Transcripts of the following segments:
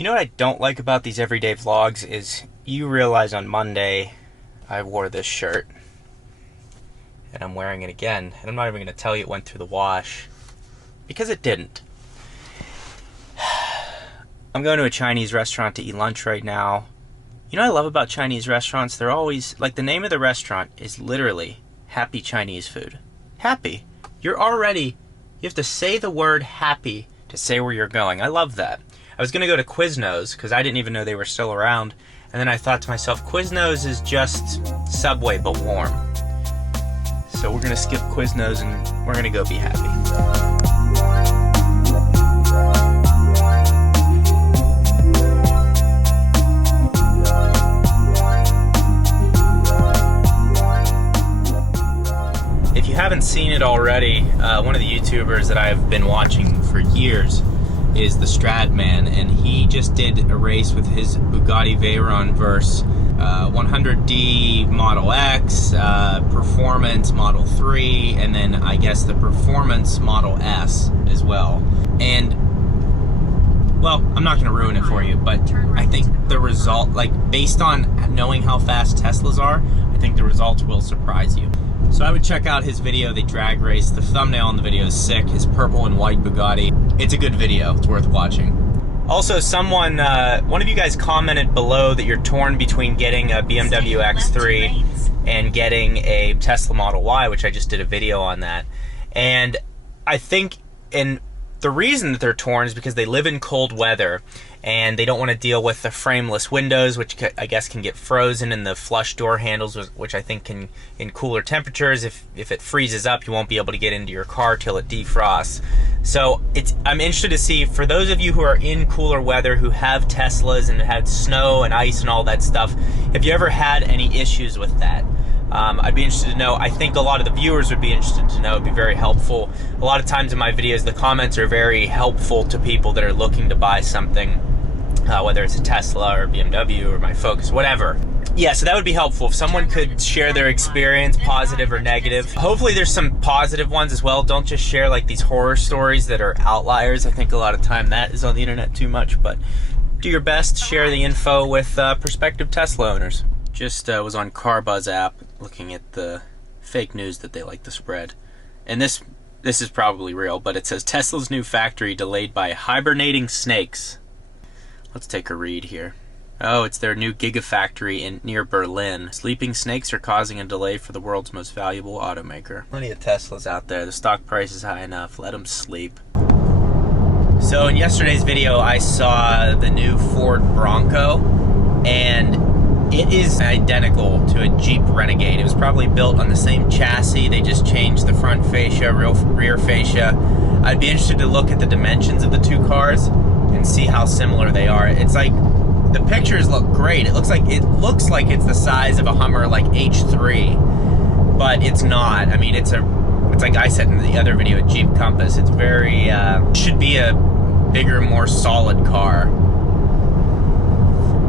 You know what I don't like about these everyday vlogs is you realize on Monday I wore this shirt and I'm wearing it again, and I'm not even going to tell you it went through the wash because it didn't. I'm going to a Chinese restaurant to eat lunch right now. You know what I love about Chinese restaurants? They're always, like, the name of the restaurant is literally Happy Chinese Food. Happy. You have to say the word happy to say where you're going. I love that. I was going to go to Quiznos because I didn't even know they were still around. And then I thought to myself, Quiznos is just Subway but warm. So we're going to skip Quiznos and we're going to go be happy. If you haven't seen it already, one of the YouTubers that I've been watching for years is the Stradman, and he just did a race with his Bugatti Veyron versus 100D Model X, Performance Model 3, and then I guess the Performance Model S as well. And, well, I'm not going to ruin it for you, but I think the result, like, based on knowing how fast Teslas are, I think the results will surprise you. So I would check out his video, they drag race. The thumbnail on the video is sick, his purple and white Bugatti. It's a good video, it's worth watching. Also, someone, one of you guys commented below that you're torn between getting a BMW X3 and getting a Tesla Model Y, which I just did a video on that. And I think, the reason that they're torn is because they live in cold weather and they don't want to deal with the frameless windows, which I guess can get frozen, and the flush door handles, which I think can, in cooler temperatures, if it freezes up, you won't be able to get into your car till it defrosts. So I'm interested to see, for those of you who are in cooler weather, who have Teslas and had snow and ice and all that stuff, have you ever had any issues with that? I'd be interested to know. I think a lot of the viewers would be interested to know. It'd be very helpful. A lot of times in my videos, the comments are very helpful to people that are looking to buy something, whether it's a Tesla or a BMW or my Focus, whatever. Yeah, so that would be helpful if someone could share their experience, positive or negative. Hopefully there's some positive ones as well. Don't just share like these horror stories that are outliers. I think a lot of time that is on the internet too much, but do your best to share the info with prospective Tesla owners. Just was on CarBuzz app looking at the fake news that they like to spread. And this is probably real, but it says Tesla's new factory delayed by hibernating snakes. Let's take a read here. Oh, it's their new Gigafactory near Berlin. Sleeping snakes are causing a delay for the world's most valuable automaker. Plenty of Teslas out there. The stock price is high enough. Let them sleep. So in yesterday's video, I saw the new Ford Bronco, and it is identical to a Jeep Renegade. It was probably built on the same chassis. They just changed the front fascia, rear fascia. I'd be interested to look at the dimensions of the two cars and see how similar they are. It's like, the pictures look great. It looks like it's the size of a Hummer, like H3, but it's not. I mean, it's like I said in the other video, a Jeep Compass. It's very, should be a bigger, more solid car.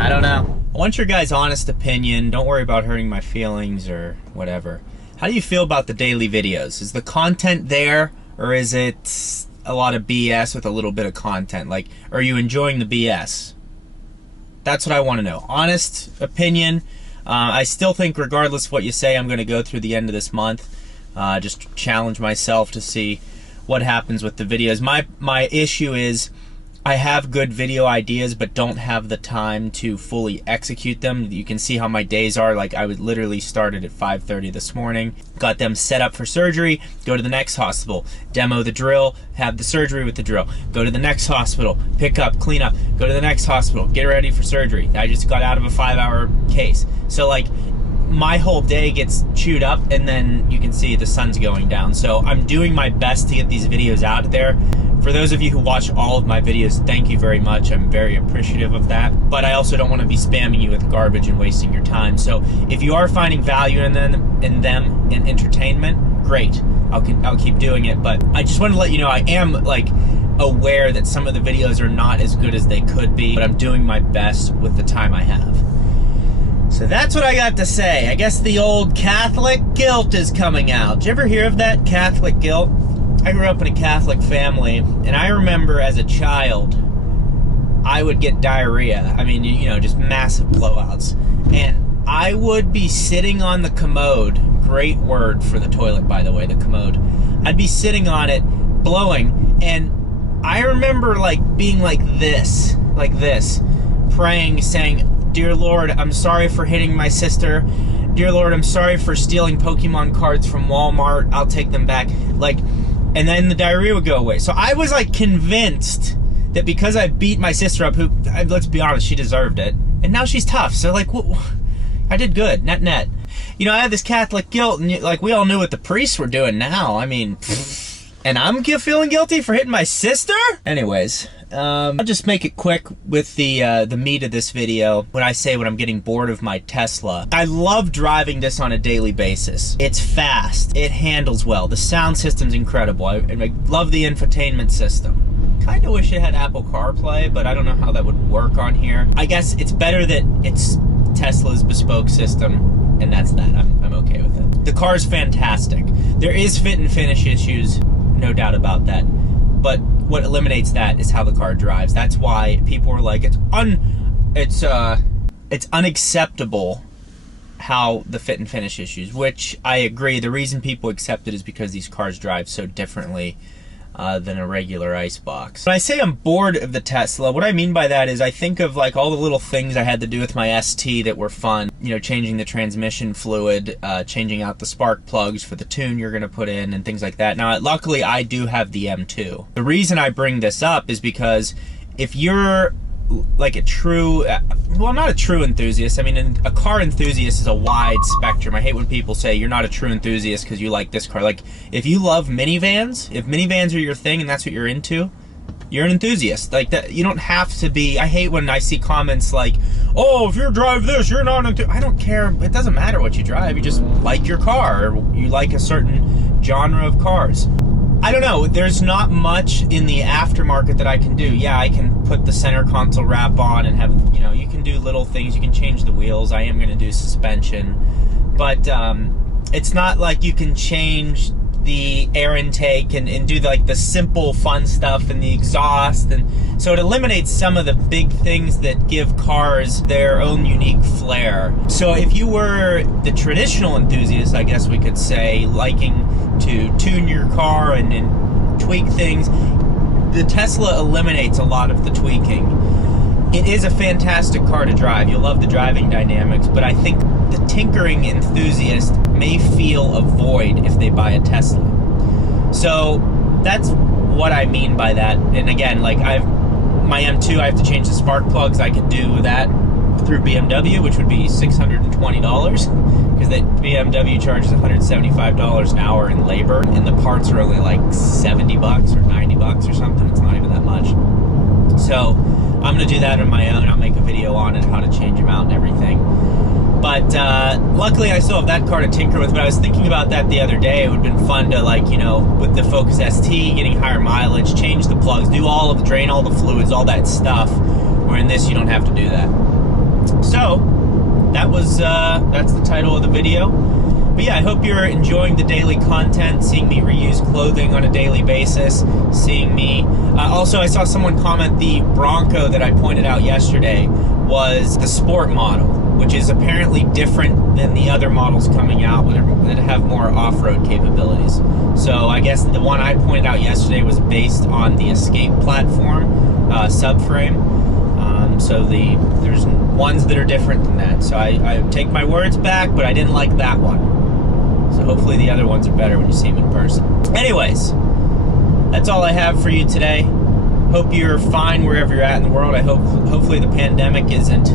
I don't know. I want your guys' honest opinion. Don't worry about hurting my feelings or whatever. How do you feel about the daily videos? Is the content there, or is it a lot of BS with a little bit of content? Like, are you enjoying the BS? That's what I want to know. Honest opinion. I still think, regardless of what you say, I'm going to go through the end of this month. Just challenge myself to see what happens with the videos. My issue is, I have good video ideas, but don't have the time to fully execute them. You can see how my days are. Like, I would literally started at 5:30 this morning, got them set up for surgery, go to the next hospital, demo the drill, have the surgery with the drill, go to the next hospital, pick up, clean up, go to the next hospital, get ready for surgery. I just got out of a 5-hour case. So, like, my whole day gets chewed up, and then you can see the sun's going down. So I'm doing my best to get these videos out there. For those of you who watch all of my videos, thank you very much. I'm very appreciative of that. But I also don't want to be spamming you with garbage and wasting your time. So if you are finding value in them in entertainment, great. I'll keep doing it. But I just want to let you know, I am like aware that some of the videos are not as good as they could be, but I'm doing my best with the time I have. So that's what I got to say. I guess the old Catholic guilt is coming out. Did you ever hear of that, Catholic guilt? I grew up in a Catholic family, and I remember as a child, I would get diarrhea. I mean, you know, just massive blowouts. And I would be sitting on the commode. Great word for the toilet, by the way, the commode. I'd be sitting on it, blowing, and I remember like being like this, praying, saying, "Dear Lord, I'm sorry for hitting my sister. Dear Lord, I'm sorry for stealing Pokemon cards from Walmart. I'll take them back." Like, and then the diarrhea would go away. So I was like convinced that because I beat my sister up, who, let's be honest, she deserved it, and now she's tough. So like, I did good, net. You know, I have this Catholic guilt, and like we all knew what the priests were doing now. I mean, and I'm feeling guilty for hitting my sister? Anyways, I'll just make it quick with the meat of this video when I say when I'm getting bored of my Tesla. I love driving this on a daily basis. It's fast, it handles well, the sound system's incredible, and I love the infotainment system. Kinda wish it had Apple CarPlay, but I don't know how that would work on here. I guess it's better that it's Tesla's bespoke system, and that's that. I'm okay with it. The car's fantastic. There is fit and finish issues, no doubt about that. But what eliminates that is how the car drives. That's why people are like, it's unacceptable how the fit and finish issues, which I agree. The reason people accept it is because these cars drive so differently than a regular icebox. When I say I'm bored of the Tesla, what I mean by that is I think of like all the little things I had to do with my ST that were fun. You know, changing the transmission fluid, changing out the spark plugs for the tune you're gonna put in, and things like that. Now, luckily, I do have the M2. The reason I bring this up is because if you're like a true, well, not a true enthusiast. I mean, a car enthusiast is a wide spectrum. I hate when people say you're not a true enthusiast because you like this car. Like, if you love minivans, if minivans are your thing and that's what you're into, you're an enthusiast. Like that, you don't have to be. I hate when I see comments like, "Oh, if you drive this, you're not an enthusiast." I don't care. It doesn't matter what you drive. You just like your car, or you like a certain genre of cars. I don't know, there's not much in the aftermarket that I can do. Yeah, I can put the center console wrap on and have, you know, you can do little things. You can change the wheels. I am going to do suspension. But it's not like you can change the air intake and do like the simple fun stuff and the exhaust. And so it eliminates some of the big things that give cars their own unique flair. So if you were the traditional enthusiast, I guess we could say, liking to tune your car and tweak things, the Tesla eliminates a lot of the tweaking. It is a fantastic car to drive. You'll love the driving dynamics, but I think the tinkering enthusiast may feel a void if they buy a Tesla. So that's what I mean by that. And again, like my M2, I have to change the spark plugs. I could do that through BMW, which would be $620, because that BMW charges $175 an hour in labor, and the parts are only like $70 or $90 or something. It's not even that much. So I'm gonna do that on my own. I'll make a video on it, how to change them out and everything. But luckily I still have that car to tinker with. But I was thinking about that the other day. It would have been fun to, like, you know, with the Focus ST, getting higher mileage, change the plugs, do all of the, drain all the fluids, all that stuff. Where in this you don't have to do that. So that was that's the title of the video. But yeah, I hope you're enjoying the daily content, seeing me reuse clothing on a daily basis, seeing me... also, I saw someone comment the Bronco that I pointed out yesterday was the sport model, which is apparently different than the other models coming out that have more off-road capabilities. So I guess the one I pointed out yesterday was based on the Escape platform, subframe. So there's ones that are different than that. So I take my words back, but I didn't like that one. So hopefully the other ones are better when you see them in person. Anyways, that's all I have for you today. Hope you're fine wherever you're at in the world. I hopefully the pandemic isn't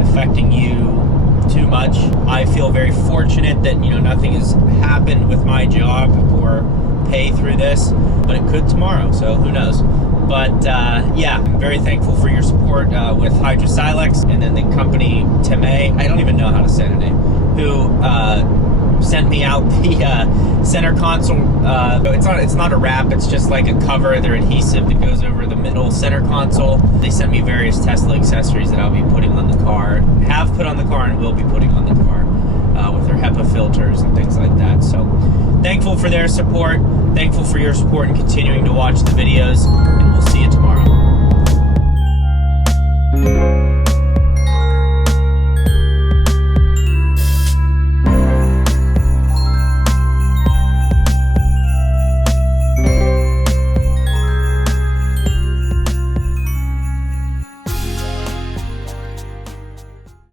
affecting you too much. I feel very fortunate that, you know, nothing has happened with my job or pay through this, but it could tomorrow, so who knows. But yeah, I'm very thankful for your support with Hydrosilex, and then the company Time, I don't even know how to say their name, who sent me out the center console. It's not a wrap, it's just like a cover, their adhesive that goes over the middle center console. They sent me various Tesla accessories that I'll be putting on the car, have put on the car, and will be putting on the car with their HEPA filters and things like that. So thankful for their support, thankful for your support and continuing to watch the videos, and we'll see you tomorrow.